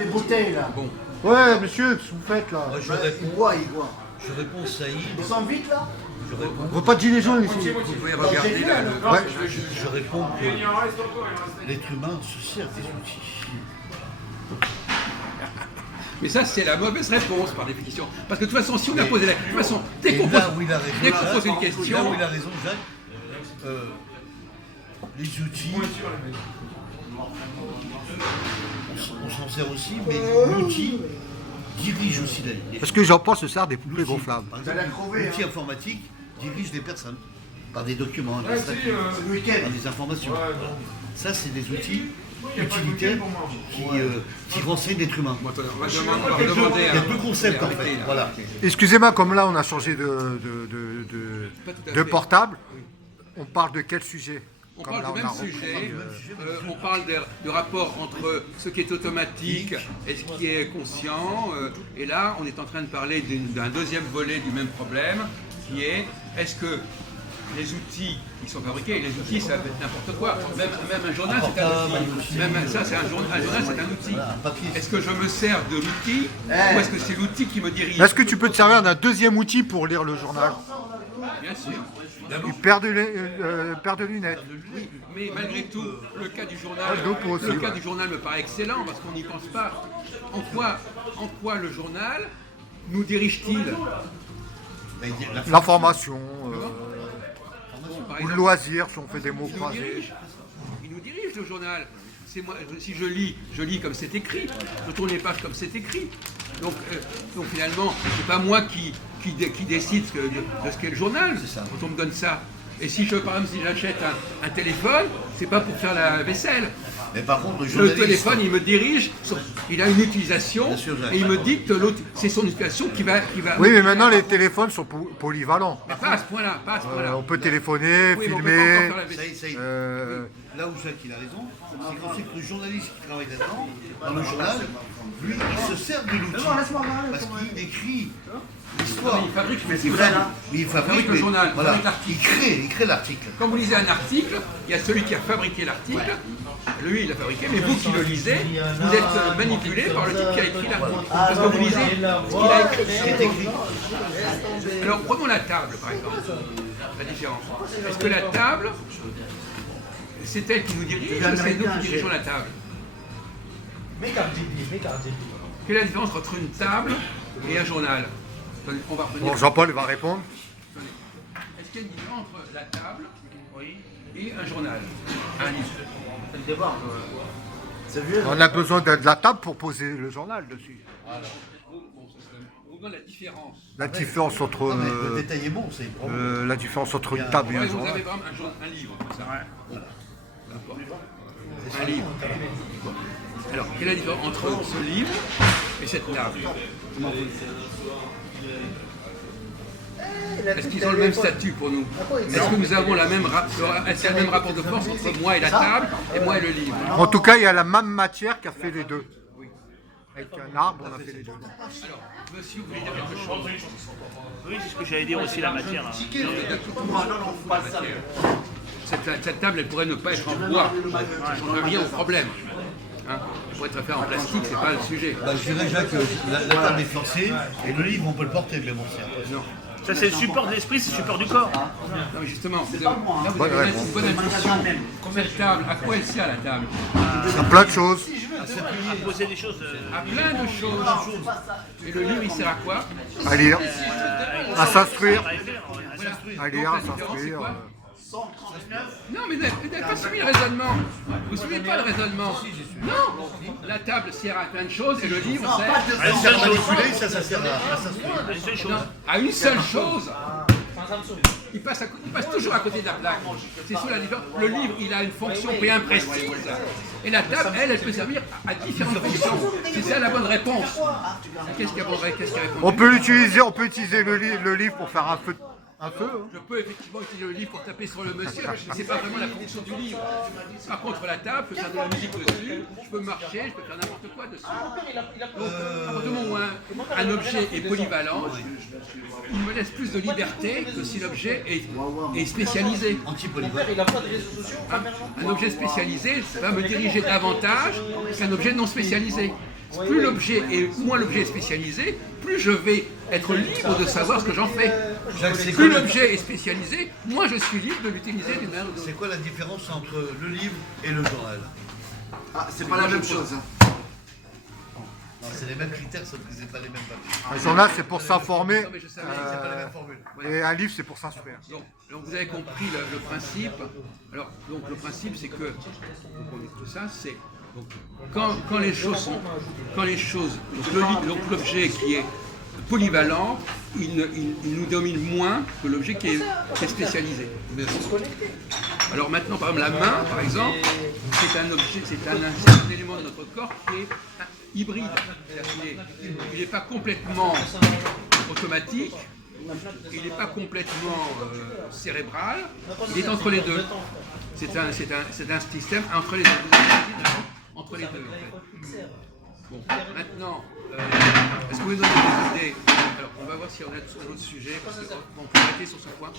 les bouteilles là. Bon, Ouais, monsieur, qu'est-ce que vous faites là? Moi, Il boit, il boit. je réponds Saïd. Ils sont vite là. Je réponds, On veut pas de gilets jaunes ici. vous pouvez regarder là le... Ouais. je réponds que l'être humain se sert des outils. Mais ça, c'est la mauvaise réponse par définition. Parce que de toute façon, si on a posé la... De toute façon, dès Et qu'on pose, là où il a raison, dès qu'on pose une là où question... il a raison, Jacques, les outils, on s'en sert aussi, mais l'outil dirige aussi la vie. Parce que Jean-Paul se sert des poupées L'outil, gonflables. par Vous allez exemple, crever, l'outil hein. informatique dirige des personnes par des documents, des statuts, C'est le week-end. par des informations. Ça, c'est des outils utilitaires qui renseignent l'être humain. Bon, attendez, on va demander Il y a deux concepts en arrêtez, fait. là, Voilà. arrêtez. Excusez-moi, comme là on a changé Pas tout à de fait. portable, on parle de quel sujet? On Comme parle là, du on même a repris, sujet, on parle du rapport entre ce qui est automatique et ce qui est conscient, et là on est en train de parler d'un deuxième volet du même problème, qui est, est-ce que les outils qui sont fabriqués, et les outils ça peut être n'importe quoi, même un journal c'est un outil, même ça c'est un journal c'est un outil. Voilà, un papier. Est-ce que je me sers de l'outil, ou est-ce que c'est l'outil qui me dirige? Est-ce que tu peux te servir d'un deuxième outil pour lire le journal? Bien sûr. Une paire de lunettes. Oui, mais malgré tout, le cas du journal, Ah, je l'oppose aussi, le cas ouais. du journal me paraît excellent parce qu'on n'y pense pas. En quoi le journal nous dirige-t-il? L'information, Par ou le exemple, loisir, si on fait des mots il nous croisés. dirige. Il nous dirige le journal. C'est moi, si je lis comme c'est écrit. Je tourne les pages comme c'est écrit. Donc finalement, c'est pas moi qui décide de ce qu'est le journal. C'est ça. Quand on me donne ça. Et si par exemple, si j'achète un téléphone, c'est pas pour faire la vaisselle. Mais par contre, le Le journaliste, téléphone, il me dirige, il a une utilisation Bien sûr, Jacques. et il me dit que c'est son utilisation qui va. Oui, mais maintenant les téléphones sont polyvalents. Mais pas à ce point-là, pas à ce point-là. On peut téléphoner, Oui, mais on peut pas filmer. encore faire la vaisselle. ça y est. euh, Là où Jacques il a raison, c'est qu'on sait que le journaliste qui travaille là-dedans, dans le journal, lui, il se sert de l'outil. Parce qu'il écrit l'histoire. Il fabrique, Mais mais c'est vrai, hein. Mais il fabrique le journal, il Voilà. fabrique l'article. Il crée l'article. Quand vous lisez un article, il y a celui qui a fabriqué l'article, lui il l'a fabriqué, mais vous qui le lisez, vous êtes manipulé par le type qui a écrit l'article. Parce que vous lisez ce qu'il a écrit. Ce qui est écrit. Alors prenons la table par exemple, la différence. Est-ce que la table, c'est elle qui nous dirige ou c'est nous qui dirigeons la table? Quelle est la différence entre une table et un journal? On va revenir. Bon, Jean-Paul va répondre. Est-ce qu'il y a une différence entre la table et un journal, un livre? C'est vieux. On a besoin de la table pour poser le journal dessus. On demande la différence. La différence entre, Non, mais le détail est bon, c'est bon. la différence entre une table et un Ouais, vous journal. avez vraiment un livre, ça. D'accord. Un livre. Alors, quelle est la différence entre ce livre et cette table? Est-ce qu'ils ont le même statut pour nous? Est-ce que nous avons le même rapport de force entre moi et la table et moi et le livre? En tout cas, il y a la même matière qui a fait les deux. Avec un arbre, on a fait les deux. Alors, monsieur, vous voulez dire quelque chose? Oui, c'est ce que j'allais dire aussi, la matière. Hein. Cette table, elle pourrait ne pas être en bois. Ça ne change rien au problème. Hein, elle pourrait être faite en plastique, c'est pas le sujet. Bah, je dirais, Jacques, la table est forcée et le livre, on peut le porter, mais bon, c'est un peu. Non. Ça, c'est le support de l'esprit, c'est le support du corps. Non, mais justement, vous avez une bonne intuition. Cette table, à quoi elle sert la table? Il y a plein de choses. À poser des choses. À plein de choses. Et le livre, il sert à quoi? À lire, à s'instruire, à faire, à lire, à Donc, la différence, c'est s'instruire. quoi? Non, mais vous n'avez pas suivi le raisonnement. Vous ne suivez pas le raisonnement. Non, la table sert à plein de choses et le livre sert Elle sert à manipuler, ça sert à s'instruire. à une seule chose. à une seule chose. Il passe toujours à côté de la plaque. C'est ça la différence. Le livre, il a une fonction bien précise. Et la table, elle peut servir à différentes fonctions. C'est ça la bonne réponse. Qu'est-ce qu'il y a répondu? On peut utiliser le livre pour faire un feu. Un feu, hein. Je peux effectivement utiliser le livre pour taper sur le monsieur, mais c'est pas vraiment la fonction du livre. Par contre, la table, je peux faire de la musique dessus, je peux marcher, je peux faire n'importe quoi dessus. À partir du moment où un objet est polyvalent, il me laisse plus de liberté que si l'objet est spécialisé. Anti-polyvalent. Un objet spécialisé va me diriger davantage qu'un objet non spécialisé. plus l'objet est, moins l'objet est spécialisé, plus je vais être libre de savoir ce que j'en fais. Jacques, c'est Plus quoi, l'objet est spécialisé, moins je suis libre de l'utiliser d'une manière ou d'une autre. c'est quoi la différence entre le livre et le journal? Ah, c'est pas la même chose. Hein. Non, c'est les mêmes critères, sauf que c'est pas les mêmes papiers. Un journal, c'est pour s'informer. Non, mais je savais, C'est pas les mêmes formules. Et un livre, c'est pour s'instruire. Donc vous avez compris le principe. Alors donc le principe c'est que donc on dit tout ça, c'est donc, quand les choses sont donc l'objet qui est polyvalent, il nous domine moins que l'objet qui est spécialisé. Alors maintenant par exemple la main par exemple c'est un objet, c'est un élément de notre corps qui est hybride. C'est-à-dire qu'il n'est pas complètement automatique. Il n'est pas complètement cérébral, il est entre les deux. C'est un système entre les deux. Entre les deux, en fait. Bon, maintenant, est-ce que vous pouvez donner des idées? Alors, on va voir si on a un autre sujet, parce qu'on peut arrêter sur ce point.